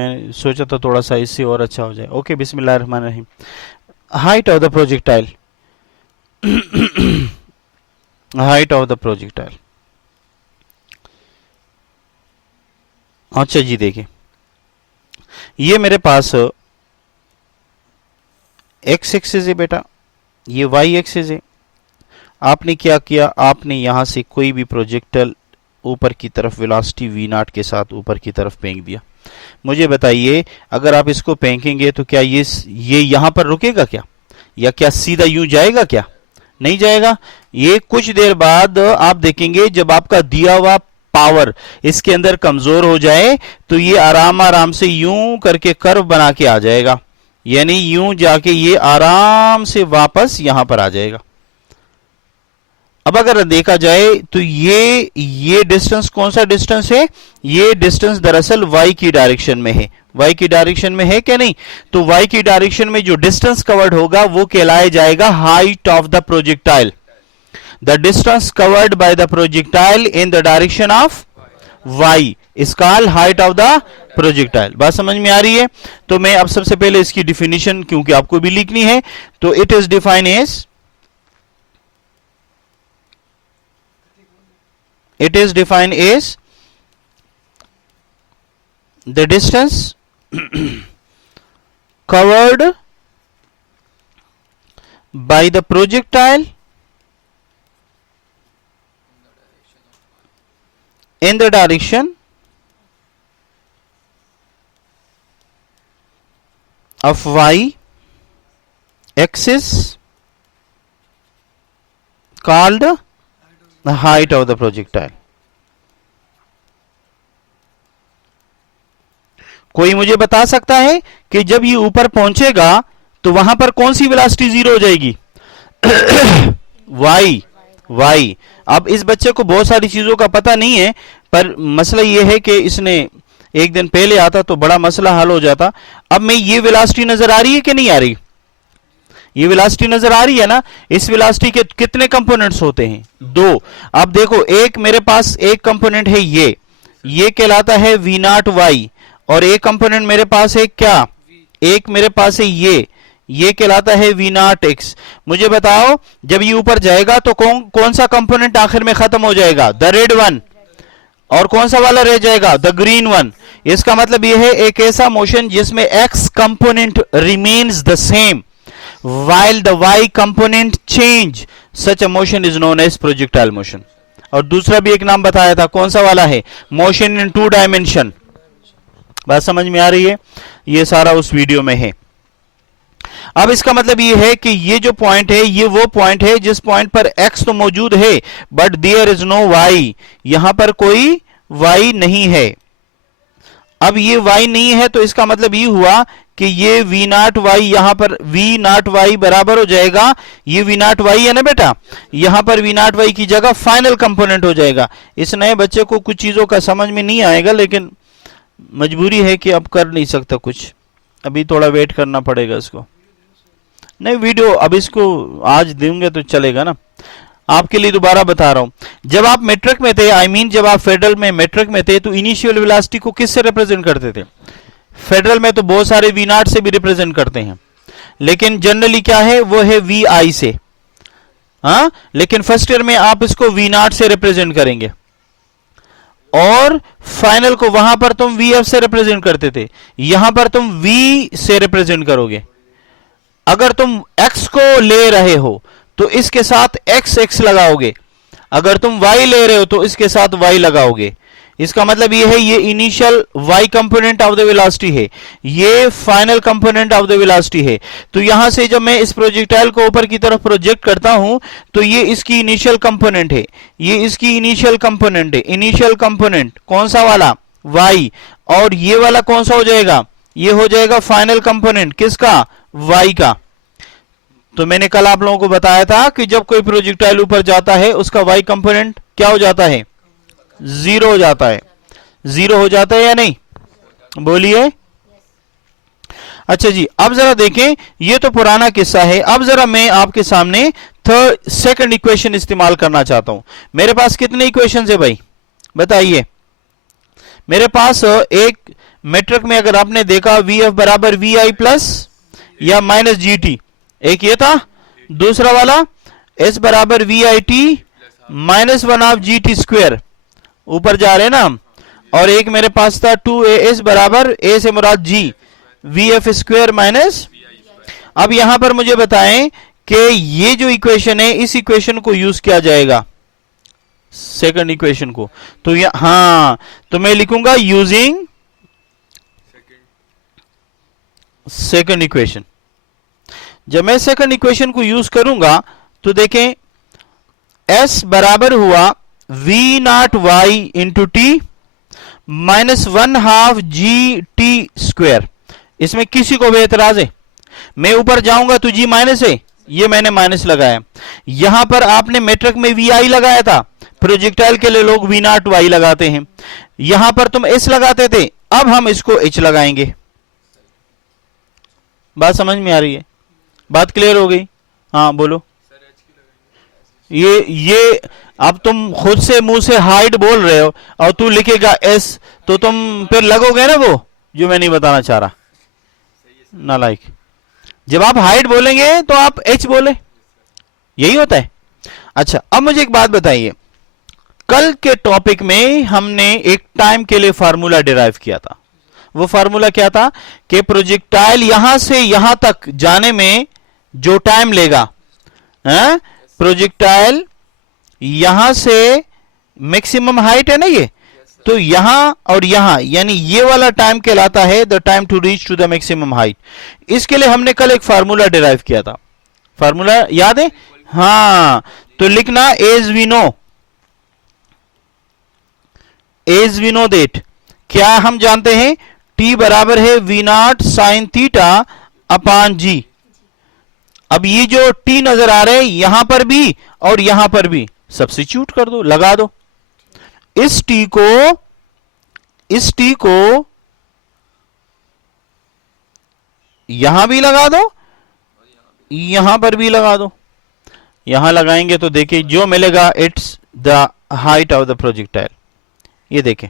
मैं सोचा था थोड़ा सा इससे और अच्छा हो जाए। ओके, बिस्मिल्लाहिर्रहमानिर्रहीम। Height of the projectile, height of the projectile. अच्छा जी, देखिए ये मेरे पास एक्स एक्सिस है बेटा, ये वाई एक्सिस है। आपने क्या किया, आपने यहां से कोई भी प्रोजेक्टाइल ऊपर की तरफ वेलोसिटी वी नॉट के साथ ऊपर की तरफ फेंक दिया। मुझे बताइए, अगर आप इसको फेंकेंगे तो क्या ये यहां पर रुकेगा क्या, या क्या सीधा यूं जाएगा? क्या नहीं जाएगा। ये कुछ देर बाद आप देखेंगे जब आपका दिया हुआ पावर इसके अंदर कमजोर हो जाए तो ये आराम आराम से यूं करके कर्व बना के आ जाएगा, यानी यूं जाके ये आराम से वापस यहां पर आ जाएगा। अब अगर देखा जाए तो ये डिस्टेंस कौन सा डिस्टेंस है? ये डिस्टेंस दरअसल y की डायरेक्शन में है। y की डायरेक्शन में है क्या नहीं? तो y की डायरेक्शन में जो डिस्टेंस कवर्ड होगा वो कहलाया जाएगा height of the projectile. The distance covered by the projectile in the direction of y is called height of the projectile. बात समझ में आ रही है? तो मैं अब सबसे पहले इसकी डिफिनीशन, क्योंकि आपको भी लिखनी है, तो it is defined as, it is defined as the distance covered by the projectile in the direction of y axis called the height of the projectile। कोई मुझे बता सकता है कि जब ये ऊपर पहुंचेगा तो वहां पर कौन सी वेलोसिटी जीरो हो जाएगी? y। अब इस बच्चे को बहुत सारी चीजों का पता नहीं है, पर मसला ये है कि इसने एक दिन पहले आता तो बड़ा मसला हल हो जाता। अब मैं ये वेलोसिटी नजर आ रही है कि नहीं आ रही? ये वेलोसिटी नजर आ रही है ना? इस वेलोसिटी के कितने कंपोनेंट्स होते हैं? दो। अब देखो, एक मेरे पास एक कंपोनेंट है ये कहलाता है वी नॉट वाई, और एक कंपोनेंट मेरे पास है क्या? एक मेरे पास है ये कहलाता है वी नॉट एक्स। मुझे बताओ, जब ये ऊपर जाएगा तो कौन सा कंपोनेंट आखिर में खत्म हो जाएगा? The red one. और कौन सा वाला रह जाएगा? The green one. इसका मतलब यह है एक ऐसा मोशन जिसमें x component remains the same while the y component change, such a motion is known as projectile motion। और दूसरा भी एक नाम बताया था, कौन सा वाला है? Motion in two dimension. बात समझ में आ रही है? ये सारा उस वीडियो में है। अब इसका मतलब ये है कि ये जो पॉइंट है ये वो पॉइंट है जिस पॉइंट पर x तो मौजूद है but there is no y, यहां पर कोई y नहीं है। अब ये y नहीं है तो इसका मतलब ये हुआ कि ये v नॉट y, यहां पर v नॉट y बराबर हो जाएगा, ये v नॉट y है ना बेटा, यहां पर v नॉट y की जगह फाइनल कंपोनेंट हो जाएगा। इस नए बच्चे को कुछ चीजों का समझ में नहीं आएगा, लेकिन मजबूरी है कि अब कर नहीं सकता कुछ, अभी थोड़ा वेट करना पड़ेगा इसको। नहीं, वीडियो अब इसको आज देंगे तो चलेगा ना। आपके लिए दोबारा बता रहा हूं, जब आप मैट्रिक में थे, आई मीन जब आप फेडरल में मैट्रिक में थे, तो इनिशियल वेलोसिटी को किससे रिप्रेजेंट करते थे? फेडरल में तो बहुत सारे वी नॉट से भी रिप्रेजेंट करते हैं, लेकिन जनरली क्या है वो है वी आई से। हाँ, लेकिन फर्स्ट ईयर में आप इसको वी नॉट से रिप्रेजेंट करेंगे, और फाइनल को वहां पर तुम वी एफ से रिप्रेजेंट करते थे, यहां पर तुम वी से रिप्रेजेंट करोगे। अगर तुम x को ले रहे हो तो इसके साथ x x लगाओगे, अगर तुम y ले रहे हो तो इसके साथ y लगाओगे। इसका मतलब ये है ये initial y component of the velocity है, ये final component of the velocity है। तो यहां से जब मैं इस प्रोजेक्टाइल को ऊपर की तरफ प्रोजेक्ट करता हूं तो ये इसकी इनिशियल कंपोनेंट है, ये इसकी इनिशियल कंपोनेंट है। इनिशियल कंपोनेंट कौन सा वाला? y। और ये वाला कौन सा हो जाएगा? ये हो जाएगा फाइनल कंपोनेंट किसका? y का। तो मैंने कल आप लोगों को बताया था कि जब कोई प्रोजेक्टाइल ऊपर जाता है उसका y कंपोनेंट क्या हो जाता है? जीरो हो जाता है। जीरो हो जाता है या नहीं? बोलिए। अच्छा जी, अब जरा देखें, ये तो पुराना किस्सा है। अब जरा मैं आपके सामने सेकंड इक्वेशन इस्तेमाल करना चाहता हूं। मेरे पास कितने इक्वेशन है भाई बताइए? मेरे पास एक मेट्रिक में अगर आपने देखा वी एफ बराबर वी आई प्लस या माइनस जी टी, एक ये था, दूसरा वाला एस बराबर v i t minus one of g t square, ऊपर जा रहे हैं ना हम, और एक मेरे पास था 2as बराबर a से मुराद g V F square minus. अब यहां पर मुझे बताएं कि ये जो इक्वेशन है इस इक्वेशन को यूज किया जाएगा सेकंड इक्वेशन को, तो हाँ, तो मैं लिखूंगा यूजिंग सेकंड इक्वेशन। जब मैं सेकंड इक्वेशन को यूज करूंगा तो देखें s बराबर हुआ v not y into T minus 1/2 ji t square. इसमें किसी को भी एतराज है? मैं ऊपर जाऊंगा तो जी माइनस है, ये मैंने माइनस लगाया। यहां पर आपने मेट्रिक में वी आई लगाया था, प्रोजेक्टाइल के लिए लोग वी नॉट वाई लगाते हैं, यहां पर तुम एस लगाते थे, अब हम इसको एच लगाएंगे। बात समझ में आ रही है? बात क्लियर हो गई? हाँ बोलो। ये अब तुम खुद से मुंह से हाइट बोल रहे हो और तू लिखेगा एस, तो तुम फिर लगोगे ना वो जो मैं नहीं बताना चाह रहा, नालायक। जब आप हाइट बोलेंगे तो आप एच बोले, यही होता है। अच्छा, अब मुझे एक बात बताइए, कल के टॉपिक में हमने एक टाइम के लिए फार्मूला डिराइव किया था। वो फार्मूला क्या था कि प्रोजेक्टाइल यहां से यहां तक जाने में जो टाइम लेगा, प्रोजेक्टाइल यहां से मैक्सिमम हाइट है ना ये, तो यहां और यहां यानी ये वाला टाइम कहलाता है the time to reach to the maximum height. इसके लिए हमने कल एक फार्मूला डिराइव किया था, फार्मूला याद है? हाँ, तो लिखना एज वी नो दैट, क्या हम जानते हैं t बराबर है v naught sine theta upon g. अब ये जो t नजर आ रहे हैं यहां पर भी और यहां पर भी, सब्स्टिट्यूट कर दो, लगा दो। इस t को यहां भी लगा दो, यहां पर भी लगा दो। यहां लगाएंगे तो देखिए जो मिलेगा, it's the height of the projectile. ये देखें,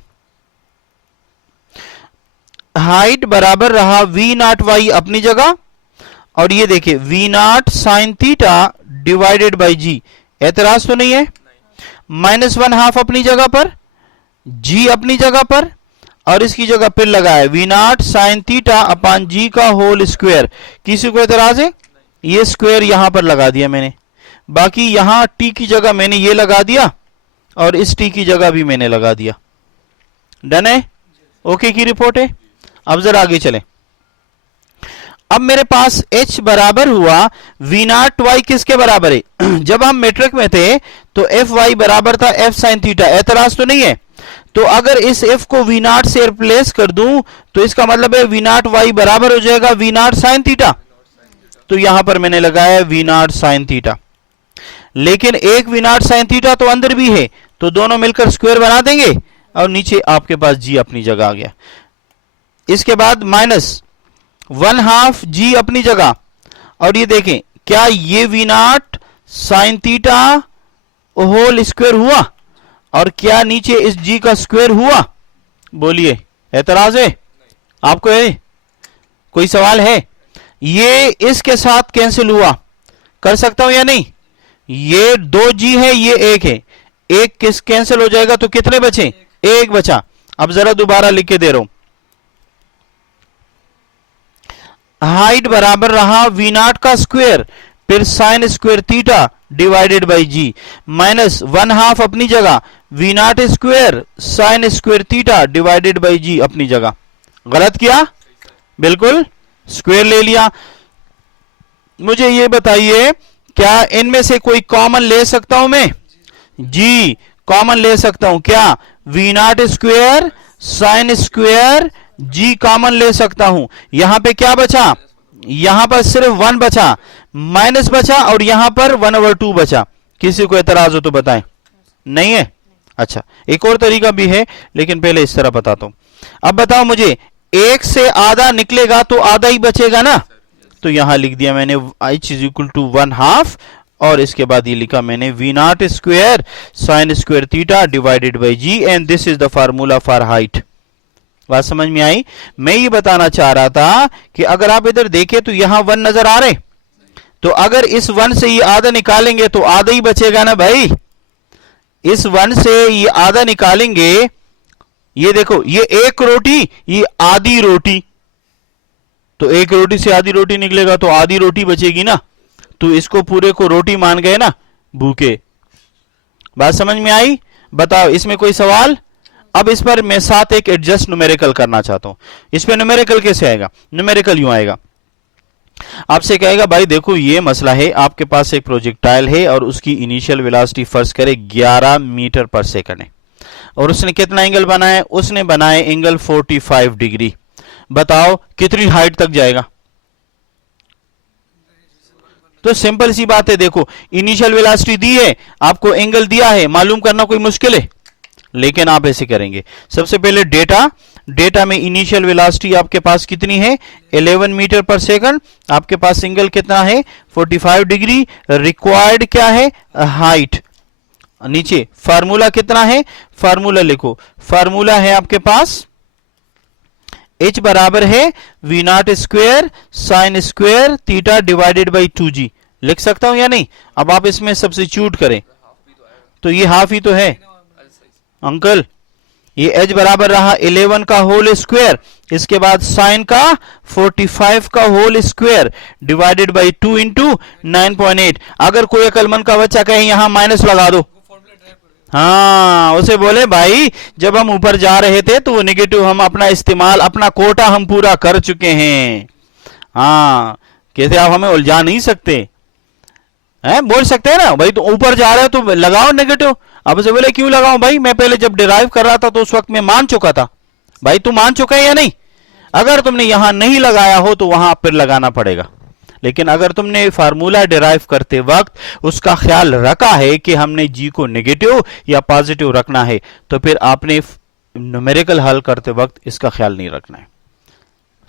हाइट बराबर रहा वी नॉट वाई अपनी जगह, और ये देखिए v naught sine theta divided by g. एतराज तो नहीं है? माइनस 1/2 अपनी जगह पर, जी अपनी जगह पर, और इसकी जगह फिर लगाया v naught sine theta upon g का होल स्क्वायर। किसी को एतराज है? ये स्क्वायर यहां पर लगा दिया मैंने, बाकी यहां टी की जगह मैंने ये लगा दिया और इस टी की जगह भी मैंने लगा दिया। डन है? ओके की रिपोर्ट है। अब जरा आगे चलें। अब मेरे पास h बराबर हुआ वी नॉट वाई, किसके बराबर है? जब हम मेट्रिक में थे तो एफ वाई बराबर था एफ साइन थीटा। एतराज तो नहीं है? तो अगर इस f को वी नॉट से रिप्लेस कर दूं तो इसका मतलब है वी नॉट वाई बराबर हो जाएगा वी नॉट साइन थीटा। तो यहां पर मैंने लगाया वी नॉट साइन थीटा, लेकिन एक वी नॉट साइन थीटा तो अंदर भी है, तो दोनों मिलकर स्क्वायर बना देंगे और नीचे आपके पास जी अपनी जगह आ गया। इसके बाद माइनस 1/2 जी अपनी जगह, और ये देखें क्या ये v naught sine theta whole square हुआ, और क्या नीचे इस जी का स्क्वायर हुआ? बोलिए, एतराज है आपको? है कोई सवाल है? ये इसके साथ कैंसिल हुआ, कर सकता हूं या नहीं? ये 2g है, ये 1 है, एक किस कैंसिल हो जाएगा तो कितने बचे? 1 बचा। अब जरा दोबारा लिख के दे रहा हूं, हाइट बराबर रहा वी नॉट का स्क्वायर फिर sine square theta divided by g, minus 1/2 अपनी जगह v naught square sine square theta divided by g अपनी जगह। गलत किया? बिल्कुल, स्क्वायर ले लिया। मुझे ये बताइए क्या इनमें से कोई कॉमन ले सकता हूं मैं? जी कॉमन ले सकता हूं। क्या? V naught square sine square g common ले सकता हूं। यहां पे क्या बचा? यहां पर सिर्फ 1 बचा, माइनस बचा, और यहां पर 1/2 बचा। किसी को एतराज हो तो बताएं। नहीं है? अच्छा, एक और तरीका भी है, लेकिन पहले इस तरह बताता हूं। अब बताओ मुझे, 1 से आधा निकलेगा तो आधा ही बचेगा ना, तो यहां लिख दिया मैंने h इज इक्वल टू 1/2, और इसके बाद ये लिखा मैंने v naught square sine square theta divided by g, and this is the formula for height. बात समझ में आई? मैं ये बताना चाह रहा था कि अगर आप इधर देखें तो यहां 1 नजर आ रहे, तो अगर इस 1 से ये आधा निकालेंगे तो आधा ही बचेगा ना भाई। इस 1 से ये आधा निकालेंगे, ये देखो ये एक रोटी, ये आधी रोटी, तो एक रोटी से आधी रोटी निकलेगा तो आधी रोटी बचेगी ना, तो इसको पूरे को रोटी मान गए ना भूखे। बात समझ में आई? बताओ इसमें कोई सवाल? अब इस पर मैं साथ एक एडजस्ट न्यूमेरिकल करना चाहता हूं। इस पर न्यूमेरिकल कैसे आएगा? न्यूमेरिकल यूं आएगा, आपसे कहेगा भाई देखो ये मसला है, आपके पास एक प्रोजेक्टाइल है और उसकी इनिशियल वेलोसिटी फर्ज करे 11 मीटर पर सेकंड है, और उसने कितना एंगल बनाया? उसने बनाए एंगल 45 डिग्री। बताओ कितनी हाइट तक जाएगा? तो सिंपल सी बात है, देखो इनिशियल वेलोसिटी दी है, आपको एंगल दिया है, मालूम करना कोई मुश्किल है? लेकिन आप ऐसे करेंगे, सबसे पहले डेटा में इनिशियल वेलोसिटी आपके पास कितनी है? 11 मीटर पर सेकंड। आपके पास एंगल कितना है? 45 डिग्री। रिक्वायर्ड क्या है? हाइट। नीचे फार्मूला कितना है? फार्मूला लिखो, फार्मूला है आपके पास H बराबर है V naught square sine square theta divided by 2G। लिख सकता हूं या नहीं? अब आप इसमें सब्स्टिट्यूट करें तो ये हाफ ही तो है अंकल। ये H बराबर रहा 11 का होल स्क्वायर, इसके बाद साइन का 45 का whole square divided by 2 into 9.8। अगर कोई अकलमंद का बच्चा कहे यहां माइनस लगा दो, हाँ उसे बोले भाई जब हम ऊपर जा रहे थे तो वो नेगेटिव हम अपना इस्तेमाल, अपना कोटा हम पूरा कर चुके हैं। हाँ कैसे आप हमें उलझा नहीं सकते हैं? बोल सकते हैं ना भाई, तो ऊपर जा रहे हो तो लगाओ नेगेटिव। अब उसे बोले क्यों लगाओ भाई, मैं पहले जब डिराइव कर रहा था तो उस वक्त मैं मान चुका था। भाई तू मान चुका है या नहीं? अगर तुमने यहां नहीं लगाया हो तो वहां फिर लगाना पड़ेगा। लेकिन अगर तुमने फार्मूला डिराइव करते वक्त उसका ख्याल रखा है कि हमने जी को नेगेटिव या पॉजिटिव रखना है, तो फिर आपने न्यूमेरिकल हल करते वक्त इसका ख्याल नहीं रखना है।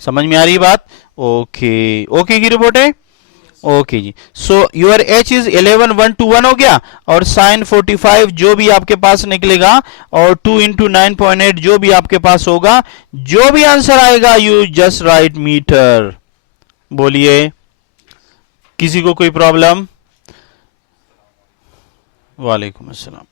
समझ में आ रही बात? ओके ओके की रिपोर्ट है। ओके जी, so your H is 11 1 to 1 हो गया, और साइन 45 जो भी आपके पास निकलेगा और 2 इंटू 9.8 जो भी आपके पास होगा, जो भी आंसर आएगा यू जस्ट राइट मीटर। बोलिए किसी को कोई प्रॉब्लम? वालेकुम अस्सलाम।